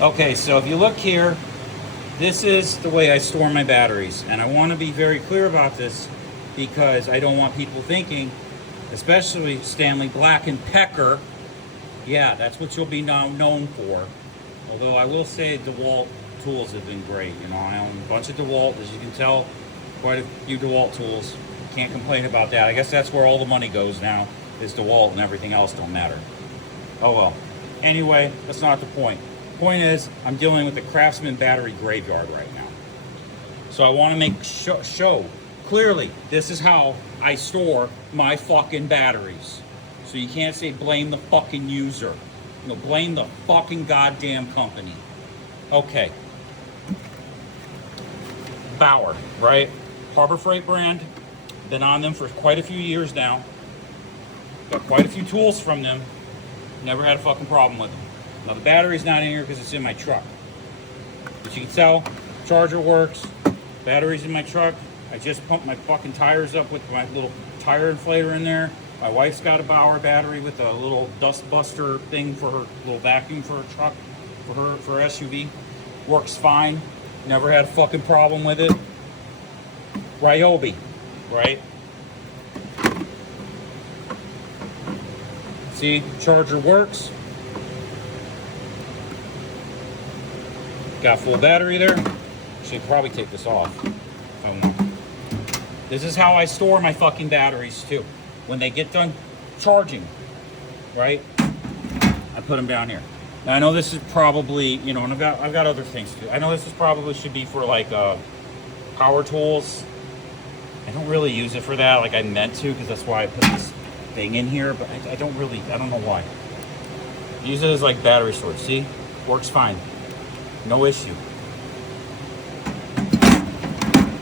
Okay, so if you look here, this is the way I store my batteries. And I want to be very clear about this because I don't want people thinking, especially Stanley Black and Pecker, yeah, that's what you'll be known for. Although I will say DeWalt tools have been great. You know, I own a bunch of DeWalt, as you can tell, quite a few DeWalt tools. Can't complain about that. I guess that's where all the money goes now, is DeWalt, and everything else don't matter. Oh well. Anyway, that's not the point. Point is, I'm dealing with the Craftsman battery graveyard right now. So I want to make show clearly this is how I store my fucking batteries. So you can't say blame the fucking user. You know, blame the fucking goddamn company. Okay. Bauer, right? Harbor Freight brand. Been on them for quite a few years now. Got quite a few tools from them. Never had a fucking problem with them. Now the battery's not in here because it's in my truck. But you can tell, charger works, battery's in my truck. I just pumped my fucking tires up with my little tire inflator in there. My wife's got a Bauer battery with a little dust buster thing for her little vacuum for her truck, for her SUV. Works fine. Never had a fucking problem with it. Ryobi, right? See, charger works. Got full battery there. Should probably take this off. Oh no. This is how I store my fucking batteries too. When they get done charging, right? I put them down here. Now I know this is probably, you know, and I've got other things too. I know this is probably should be for like power tools. I don't really use it for that, like I meant to, because that's why I put this thing in here, but I don't know why. Use it as like battery storage. See, works fine. No issue.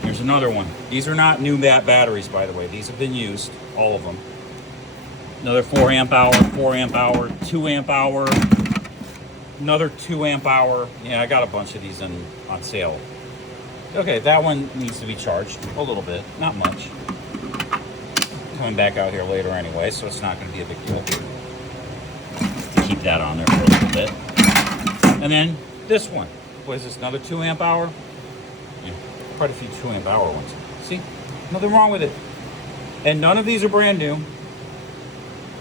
Here's another one. These are not new batteries, by the way. These have been used, all of them. Another 4 amp hour, 4 amp hour, 2 amp hour, another 2 amp hour. Yeah, I got a bunch of these on sale. Okay, that one needs to be charged a little bit, not much. Coming back out here later anyway, so it's not going to be a big deal. Keep that on there for a little bit. And then this one. What is this, another 2 amp hour? Yeah, quite a few 2 amp hour ones. See, nothing wrong with it. And none of these are brand new.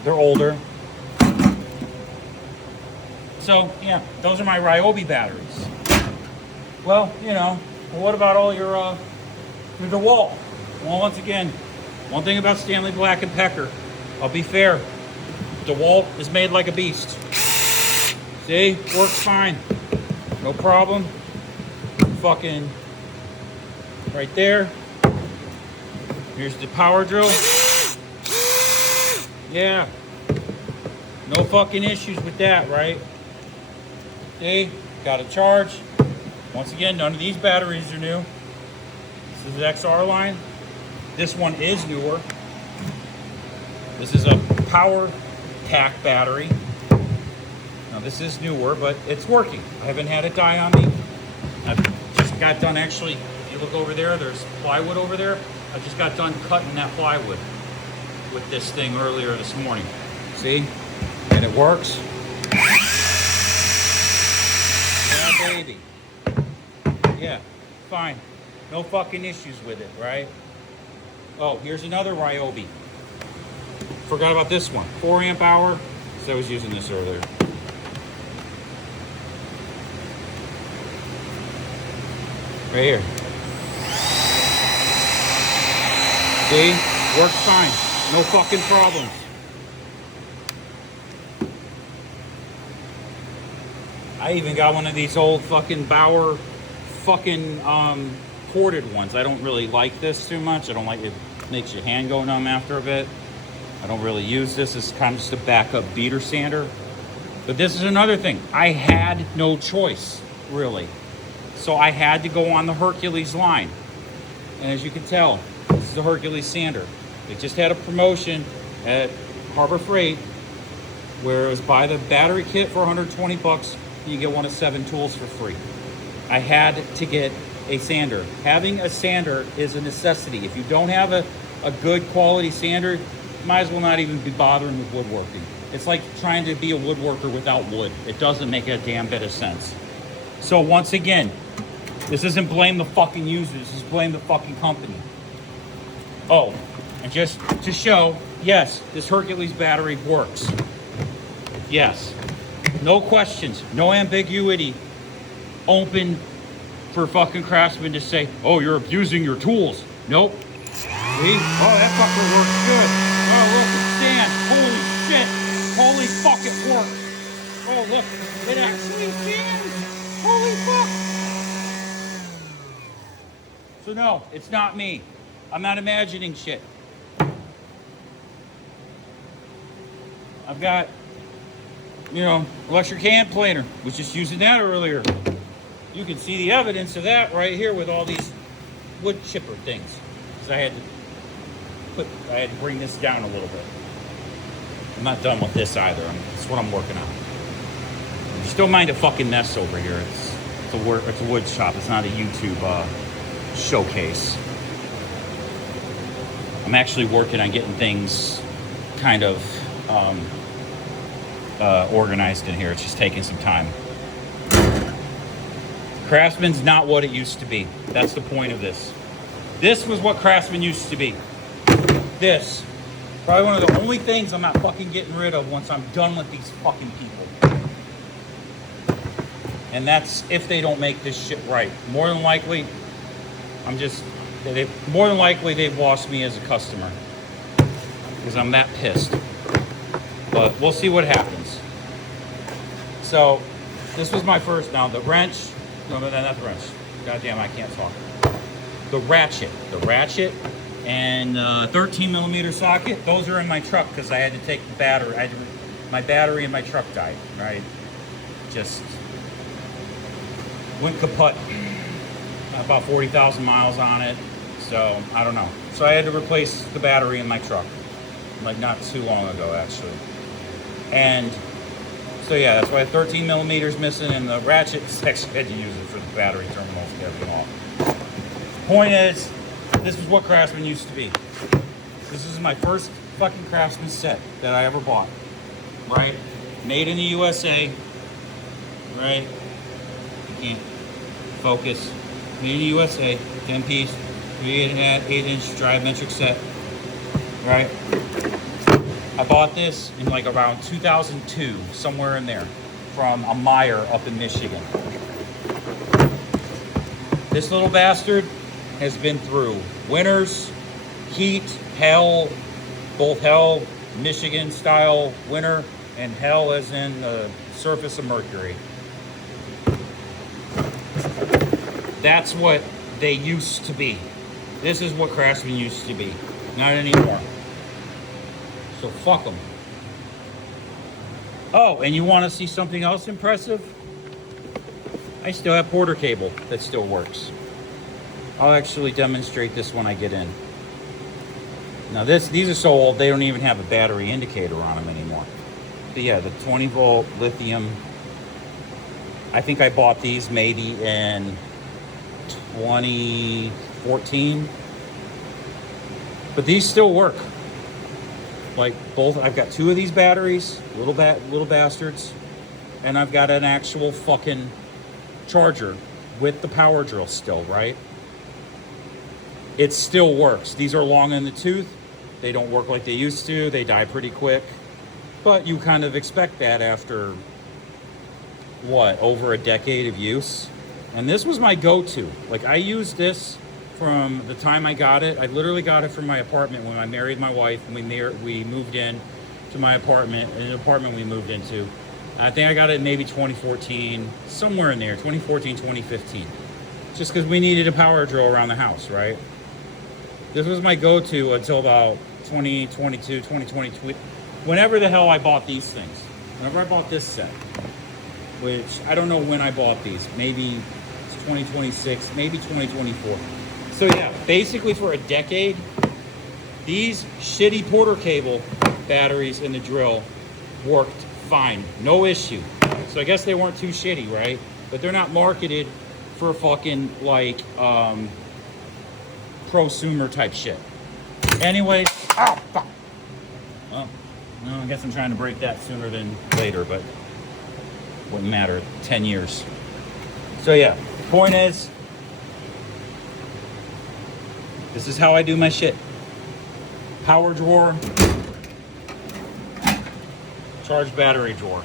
They're older. So, yeah, those are my Ryobi batteries. Well, you know, what about all your DeWalt? Well, once again, one thing about Stanley Black and Pecker, I'll be fair, DeWalt is made like a beast. See, works fine. No problem. Fucking right there. Here's the power drill. Yeah. No fucking issues with that, right? See, got a charge. Once again, none of these batteries are new. This is the XR line. This one is newer. This is a power pack battery. Now this is newer, but it's working. I haven't had it die on me. I've just got done, actually, if you look over there, there's plywood over there. I just got done cutting that plywood with this thing earlier this morning. See? And it works. Yeah, baby. Yeah, fine. No fucking issues with it, right? Oh, here's another Ryobi. Forgot about this one. 4 amp hour. So I was using this earlier. Right here. See? Works fine. No fucking problems. I even got one of these old fucking Bauer fucking corded ones. I don't really like this too much. I don't like it. Makes your hand go numb after a bit. I don't really use this. It's kind of just a backup beater sander. But this is another thing. I had no choice, really. So I had to go on the Hercules line. And as you can tell, this is a Hercules sander. They just had a promotion at Harbor Freight where it was buy the battery kit for 120 bucks and you get one of 7 tools for free. I had to get a sander. Having a sander is a necessity. If you don't have a good quality sander, you might as well not even be bothering with woodworking. It's like trying to be a woodworker without wood. It doesn't make a damn bit of sense. So once again, this isn't blame the fucking user, this is blame the fucking company. Oh, and just to show, yes, this Hercules battery works. Yes. No questions, no ambiguity. Open for fucking Craftsman to say, oh, you're abusing your tools. Nope. See? Oh, that fucker works good. Oh, look, it stands. Holy shit. Holy fuck, it works. Oh, look, it actually stands. Holy fuck. So no, it's not me. I'm not imagining shit. I've got, you know, electric hand planer. Was just using that earlier. You can see the evidence of that right here with all these wood chipper things. So I had to bring this down a little bit. I'm not done with this either. That's what I'm working on. Just don't mind a fucking mess over here. It's a wood shop. It's not a YouTube showcase. I'm actually working on getting things kind of organized in here. It's just taking some time. Craftsman's not what it used to be. That's the point of this. This was what Craftsman used to be. This. Probably one of the only things I'm not fucking getting rid of once I'm done with these fucking people. And that's if they don't make this shit right. More than likely, more than likely they've lost me as a customer. Because I'm that pissed. But we'll see what happens. So, this was my first. Now, the wrench. No, not the wrench. Goddamn, I can't talk. The ratchet. And 13 millimeter socket. Those are in my truck because I had to take the battery. My battery in my truck died, right? Just went kaput. About 40,000 miles on it. So, I don't know. So I had to replace the battery in my truck. Like not too long ago, actually. And so yeah, that's why 13 millimeters missing, and the ratchet section had to use it for the battery terminals to get everything off. Point is, this is what Craftsman used to be. This is my first fucking Craftsman set that I ever bought. Right? Made in the USA. Right? You can't focus. Made in the USA. 10 piece. 8-inch drive metric set. Right? I bought this in like around 2002, somewhere in there, from a Meyer up in Michigan. This little bastard has been through winters, heat, hell, both hell, Michigan style winter, and hell as in the surface of Mercury. That's what they used to be. This is what Craftsman used to be. Not anymore. So fuck them. Oh, and you want to see something else impressive? I still have Porter cable that still works. I'll actually demonstrate this when I get in. Now these are so old they don't even have a battery indicator on them anymore. But yeah, the 20 volt lithium. I think I bought these maybe in 2014. But these still work. Like both, I've got two of these batteries, little bastards, and I've got an actual fucking charger with the power drill still, right? It still works. These are long in the tooth. They don't work like they used to. They die pretty quick. But you kind of expect that after, what, over a decade of use? And this was my go-to. Like, I used this from the time I got it. I literally got it from my apartment when I married my wife, and we moved in to my apartment, an apartment we moved into. I think I got it in maybe 2014, somewhere in there, 2014, 2015. Just because we needed a power drill around the house, right? This was my go-to until about 2022, 2022, whenever the hell I bought these things. Whenever I bought this set, which I don't know when I bought these. Maybe it's 2026, maybe 2024. So yeah, basically for a decade, these shitty Porter cable batteries in the drill worked fine, no issue. So I guess they weren't too shitty, right? But they're not marketed for fucking like prosumer type shit. Anyways, oh fuck. Well, no, I guess I'm trying to break that sooner than later, but wouldn't matter. 10 years. So yeah, point is, this is how I do my shit. Power drawer, charged battery drawer.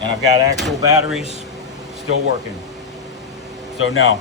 And I've got actual batteries still working. So no,